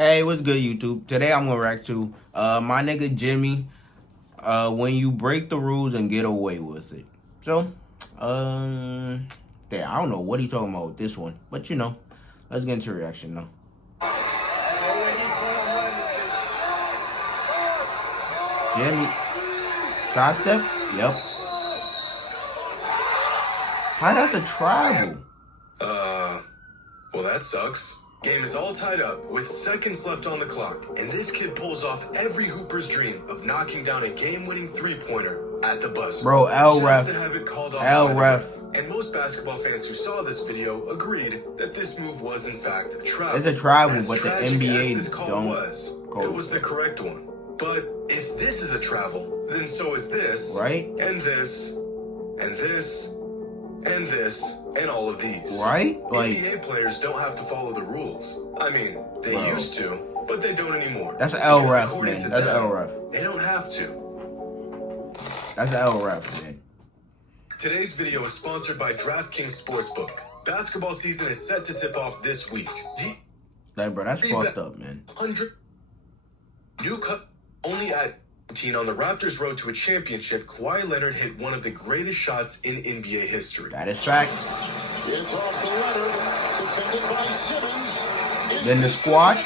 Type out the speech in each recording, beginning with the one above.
Hey, what's good, YouTube? Today I'm gonna react to my nigga Jimmy. When you break the rules and get away with it. So, damn, I don't know what he talking about with this one, but you know, let's get into reaction though. Jimmy, side step. Yep. How does the travel? Well, that sucks. Game is all tied up with seconds left on the clock, and this kid pulls off every hooper's dream of knocking down a game-winning three-pointer at the buzzer. Bro, L ref. Just to have it called off L ref. And most basketball fans who saw this video agreed that this move was in fact a travel. It's a travel, as but the tragic NBA as this call don't. it was the correct one. But if this is a travel, then so is this, right? And this, and this, and this, and all of these. Right? Like, NBA players don't have to follow the rules. I mean, they used to, but they don't anymore. That's an L ref, man. That's an L ref. They don't have to. That's an L ref, man. Today's video is sponsored by DraftKings Sportsbook. Basketball season is set to tip off this week. Like, bro, that's fucked up, man. 100 new cut only at 19 on the Raptors' road to a championship. Kawhi Leonard hit one of the greatest shots in NBA history. That is facts. It's off the Leonard, defended by Simmons. Then the squad.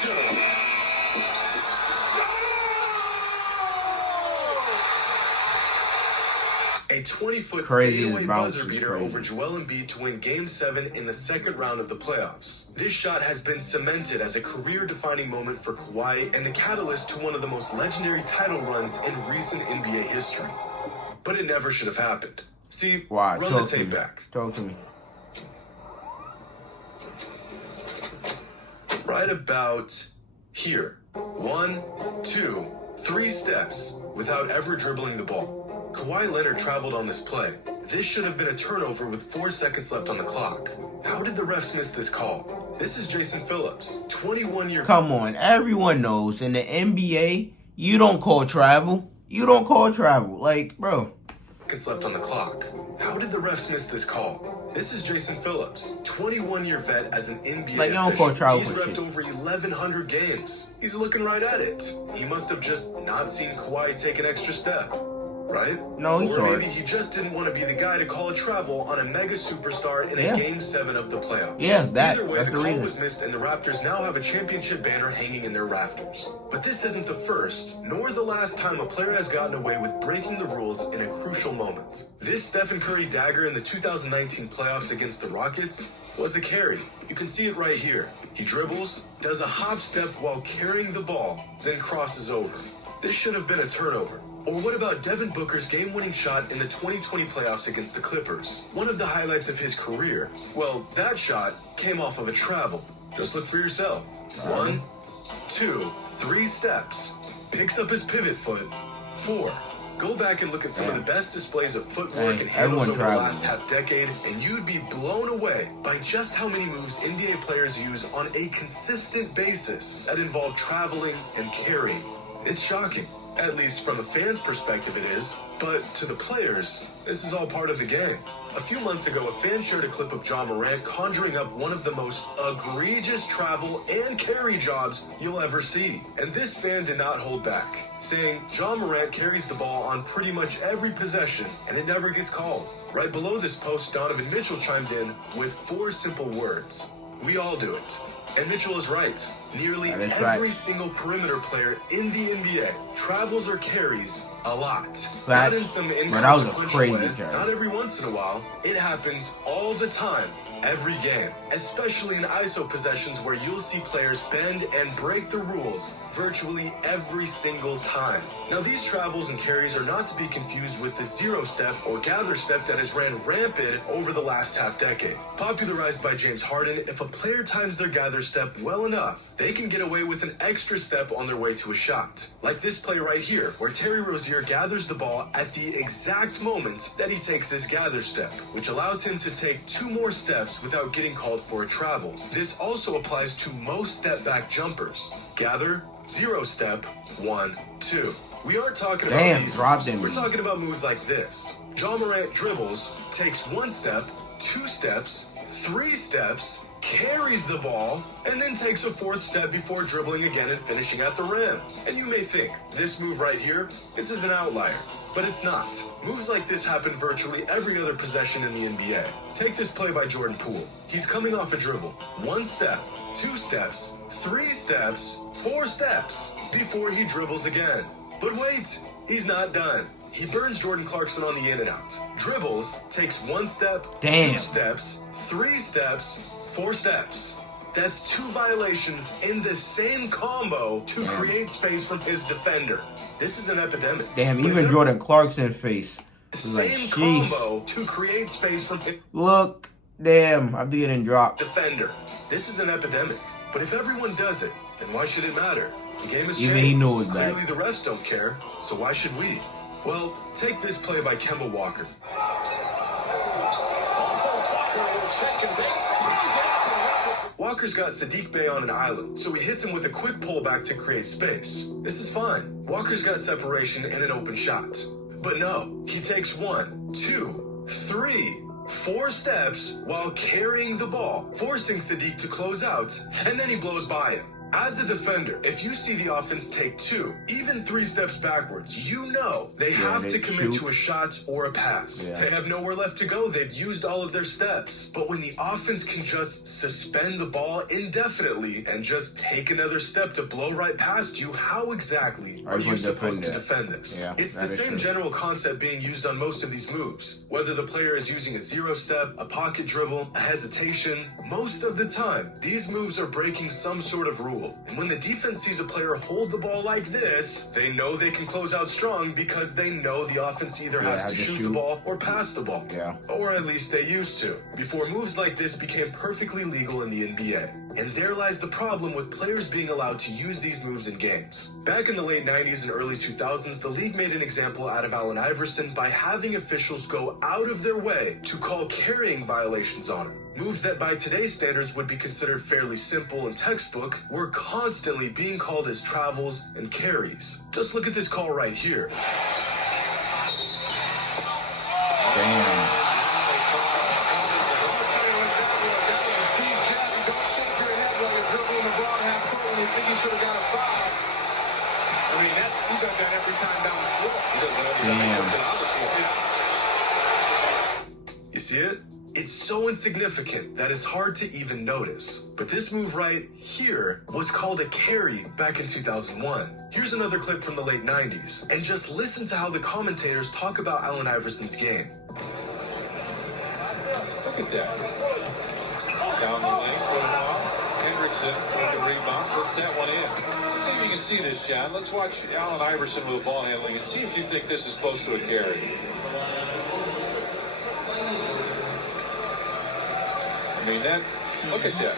A 20-foot crazy fadeaway bounce buzzer beater over Joel Embiid to win Game 7 in the second round of the playoffs. This shot has been cemented as a career-defining moment for Kawhi and the catalyst to one of the most legendary title runs in recent NBA history. But it never should have happened. See, Why? run the tape back. Talk to me. Right about here. 1, 2, 3 steps without ever dribbling the ball. Kawhi Leonard traveled on this play. This should have been a turnover with 4 seconds left on the clock. How did the refs miss this call? This is Jason Phillips, 21-year... Come on, everyone knows in the NBA, you don't call travel. You don't call travel. Like, bro. Seconds left on the clock. How did the refs miss this call? This is Jason Phillips, 21-year vet as an NBA like, you don't official. call travel. He's refed over 1,100 games. He's looking right at it. He must have just not seen Kawhi take an extra step. Right? No, he's or sorry. maybe he just didn't want to be the guy to call a travel on a mega superstar in a Game 7 of the playoffs. Yeah, Either way, that's the the call reason. was missed, and the Raptors now have a championship banner hanging in their rafters. But this isn't the first, nor the last time a player has gotten away with breaking the rules in a crucial moment. This Stephen Curry dagger in the 2019 playoffs against the Rockets was a carry. You can see it right here. He dribbles, does a hop step while carrying the ball, then crosses over. This should have been a turnover. Or what about Devin Booker's game-winning shot in the 2020 playoffs against the Clippers? One of the highlights of his career. Well, that shot came off of a travel. Just look for yourself. 1, 2, 3 steps. Picks up his pivot foot. 4. Go back and look at some of the best displays of footwork and handles over the last half-decade, and you'd be blown away by just how many moves NBA players use on a consistent basis that involve traveling and carrying. It's shocking. At least from a fan's perspective it is, but to the players, this is all part of the game. A few months ago, a fan shared a clip of Ja Morant conjuring up one of the most egregious travel and carry jobs you'll ever see. And this fan did not hold back, saying Ja Morant carries the ball on pretty much every possession, and it never gets called. Right below this post, Donovan Mitchell chimed in with 4 simple words. We all do it. And Mitchell is right. Nearly every single perimeter player in the NBA travels or carries a lot. Not in some inconsequential way, not every once in a while. It happens all the time, every game. Especially in ISO possessions where you'll see players bend and break the rules virtually every single time. Now these travels and carries are not to be confused with the zero step or gather step that has ran rampant over the last half-decade. Popularized by James Harden, if a player times their gather step well enough, they can get away with an extra step on their way to a shot. Like this play right here, where Terry Rozier gathers the ball at the exact moment that he takes his gather step, which allows him to take 2 more steps without getting called for a travel. This also applies to most step-back jumpers. Gather, 0 step, 1, 2. We aren't talking about these moves. We're talking about moves like this. Ja Morant dribbles, takes 1 step, 2 steps, 3 steps, carries the ball, and then takes a fourth step before dribbling again and finishing at the rim. And you may think, this move right here, this is an outlier. But it's not. Moves like this happen virtually every other possession in the NBA. Take this play by Jordan Poole. He's coming off a dribble. 1 step, 2 steps, 3 steps, 4 steps, before he dribbles again. But wait, he's not done. He burns Jordan Clarkson on the in and out. Dribbles, takes 1 step, 2 steps, 3 steps, 4 steps. That's 2 violations in the same combo to create space from his defender. This is an epidemic. Damn, even Jordan Clarkson face. Same combo to create space from his look, damn, I'm getting dropped. Defender. This is an epidemic. But if everyone does it, then why should it matter? The game is even changed. He knew it. Clearly the refs don't care, so why should we? Well, take this play by Kemba Walker. Walker's got Sadiq Bey on an island, so he hits him with a quick pullback to create space. This is fine. Walker's got separation and an open shot. But no, he takes 1, 2, 3, 4 steps while carrying the ball, forcing Sadiq to close out, and then he blows by him. As a defender, if you see the offense take 2, even 3 steps backwards, you know they have to commit to a shot or a pass. They have nowhere left to go. They've used all of their steps. But when the offense can just suspend the ball indefinitely and just take another step to blow right past you, how exactly are you supposed to defend this? It's the same general concept being used on most of these moves. Whether the player is using a 0 step, a pocket dribble, a hesitation, most of the time, these moves are breaking some sort of rule. And when the defense sees a player hold the ball like this, they know they can close out strong because they know the offense either has to shoot the ball or pass the ball. Or at least they used to, before moves like this became perfectly legal in the NBA. And there lies the problem with players being allowed to use these moves in games. Back in the late 90s and early 2000s, the league made an example out of Allen Iverson by having officials go out of their way to call carrying violations on him. Moves that by today's standards would be considered fairly simple and textbook were constantly being called as travels and carries. Just look at this call right here. Damn. He does that every time down the floor. He does that every time he comes out of the floor. You see it? It's so insignificant that it's hard to even notice. But this move right here was called a carry back in 2001. Here's another clip from the late 90s. And just listen to how the commentators talk about Allen Iverson's game. Look at that. Down the lane for a while. Hendrickson with the rebound. Puts that one in. Let's see if you can see this, John. Let's watch Allen Iverson with ball handling and see if you think this is close to a carry. I mean, that, look at that.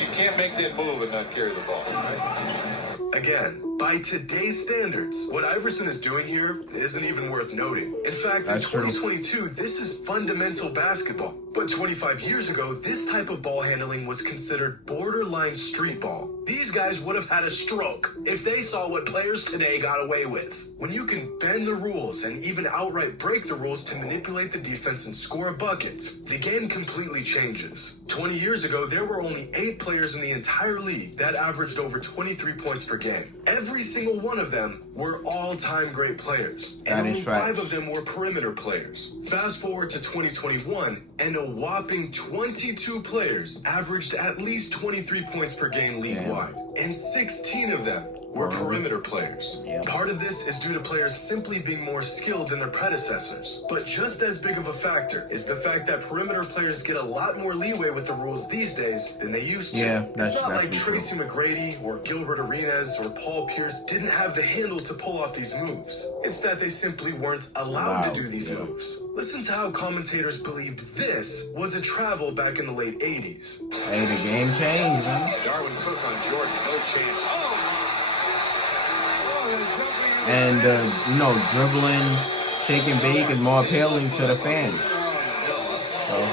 You can't make that move and not carry the ball, right? Again, by today's standards, what Iverson is doing here isn't even worth noting. In fact, in 2022, this is fundamental basketball. But 25 years ago, this type of ball handling was considered borderline street ball. These guys would have had a stroke if they saw what players today got away with. When you can bend the rules and even outright break the rules to manipulate the defense and score a bucket, the game completely changes. 20 years ago, there were only 8 players in the entire league that averaged over 23 points per game. Every single one of them were all-time great players, and only 5 of them were perimeter players. Fast forward to 2021, and a whopping 22 players averaged at least 23 points per game league-wide, and 16 of them were perimeter players. Part of this is due to players simply being more skilled than their predecessors. But just as big of a factor is the fact that perimeter players get a lot more leeway with the rules these days than they used to. It's not like Tracy McGrady or Gilbert Arenas or Paul Pierce didn't have the handle to pull off these moves. It's that they simply weren't allowed to do these moves. Listen to how commentators believed this was a travel back in the late 80s. Hey, the game changed, man. Darwin Cook on Jordan, no chance. And, dribbling, shake and bake is more appealing to the fans. So.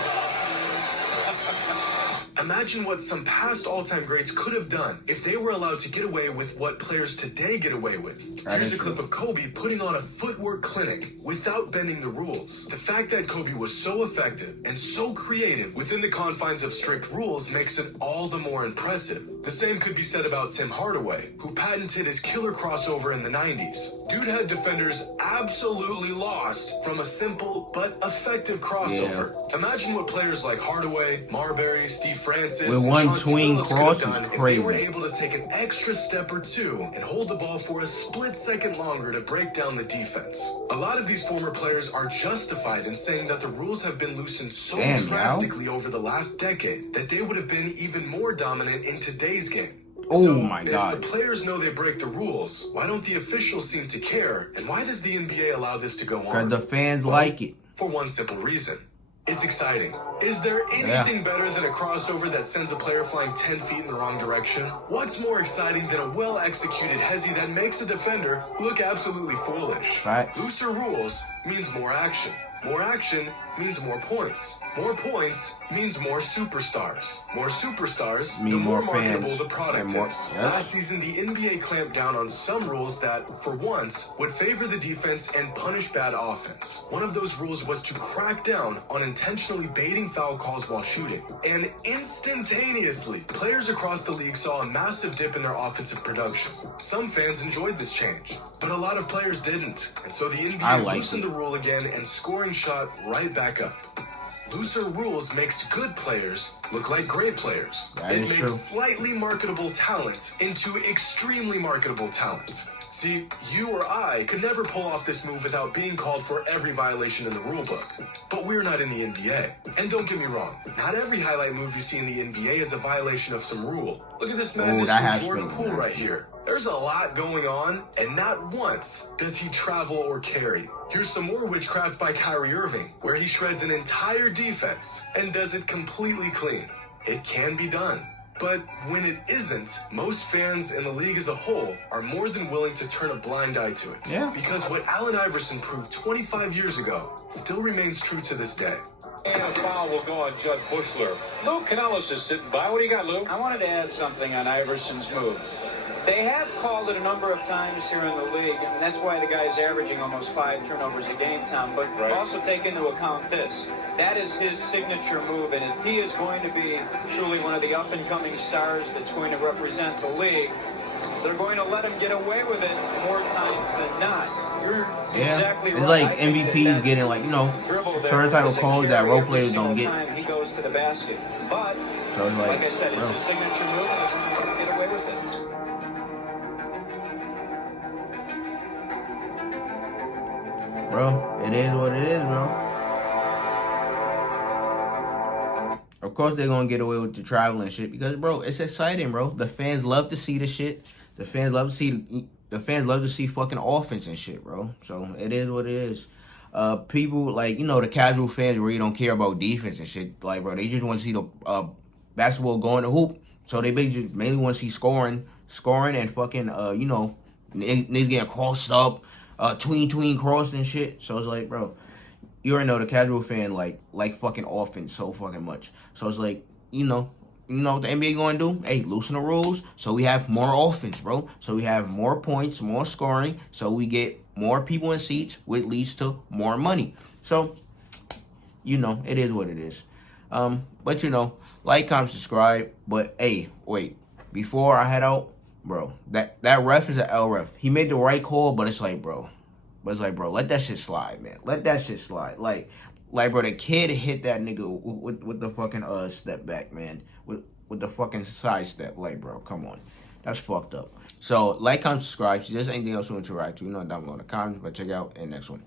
Imagine what some past all-time greats could have done if they were allowed to get away with what players today get away with. Here's a clip of Kobe putting on a footwork clinic without bending the rules. The fact that Kobe was so effective and so creative within the confines of strict rules makes it all the more impressive. The same could be said about Tim Hardaway, who patented his killer crossover in the 90s. Dude had defenders absolutely lost from a simple but effective crossover. Yeah. Imagine what players like Hardaway, Marbury, Steve Francis, with one swing cross is crazy. If they were able to take an extra step or two and hold the ball for a split second longer to break down the defense. A lot of these former players are justified in saying that the rules have been loosened so drastically over the last decade that they would have been even more dominant in today's game. Oh my God. If the players know they break the rules, why don't the officials seem to care? And why does the NBA allow this to go on? Because the fans like it. For one simple reason. It's exciting. Is there anything better than a crossover that sends a player flying 10 feet in the wrong direction? What's more exciting than a well-executed hezzy that makes a defender look absolutely foolish? Right. Looser rules means more action. More action means more points. More points means more superstars. More superstars, the more marketable the product is. Last season, the NBA clamped down on some rules that, for once, would favor the defense and punish bad offense. One of those rules was to crack down on intentionally baiting foul calls while shooting. And instantaneously, players across the league saw a massive dip in their offensive production. Some fans enjoyed this change, but a lot of players didn't. And so the NBA loosened the rule again, and scoring shot right back up. Looser rules makes good players look like great players. It makes slightly marketable talent into extremely marketable talent. See, you or I could never pull off this move without being called for every violation in the rulebook. But we're not in the NBA. And don't get me wrong, not every highlight move you see in the NBA is a violation of some rule. Look at this madness from Jordan Poole right here. There's a lot going on, and not once does he travel or carry. Here's some more witchcraft by Kyrie Irving, where he shreds an entire defense and does it completely clean. It can be done. But when it isn't, most fans in the league as a whole are more than willing to turn a blind eye to it. Yeah. Because what Allen Iverson proved 25 years ago still remains true to this day. And a foul will go on Judd Bushler. Lou Canellis is sitting by. What do you got, Lou? I wanted to add something on Iverson's move. They have called it a number of times here in the league, and that's why the guy's averaging almost 5 turnovers a game, Tom. But also take into account this. That is his signature move, and if he is going to be truly one of the up-and-coming stars that's going to represent the league, they're going to let him get away with it more times than not. You're exactly right. It's like MVPs getting, like, you know, certain type of calls that role players don't get. He goes to the basket. But, so it's like I said, it's his signature move, and they're going to get away with it. Bro, it is what it is, bro. Of course they're gonna get away with the travel and shit because, bro, it's exciting, bro. The fans love to see the shit. The fans love to see fucking offense and shit, bro. So it is what it is. People, like, you know, the casual fans really don't care about defense and shit. Like, bro, they just want to see the basketball go in the hoop. So they basically mainly want to see scoring and fucking you know, niggas getting crossed up. Tween crossed and shit. So it's like, bro, you already know the casual fan like fucking offense so fucking much. So it's like, you know what the NBA gonna do? Hey, loosen the rules so we have more offense, bro. So we have more points, more scoring, so we get more people in seats, which leads to more money. So, you know, it is what it is. But you know, like, comment, subscribe. But hey, wait, before I head out, bro, that ref is an L ref. He made the right call, but it's like, bro, let that shit slide, man. Let that shit slide. Like, bro, the kid hit that nigga with the fucking step back, man. With the fucking side step. Like, bro, come on. That's fucked up. So, like, comment, subscribe. If there's anything else you want to interact with, you know, down below in the comments. But check out in the next one.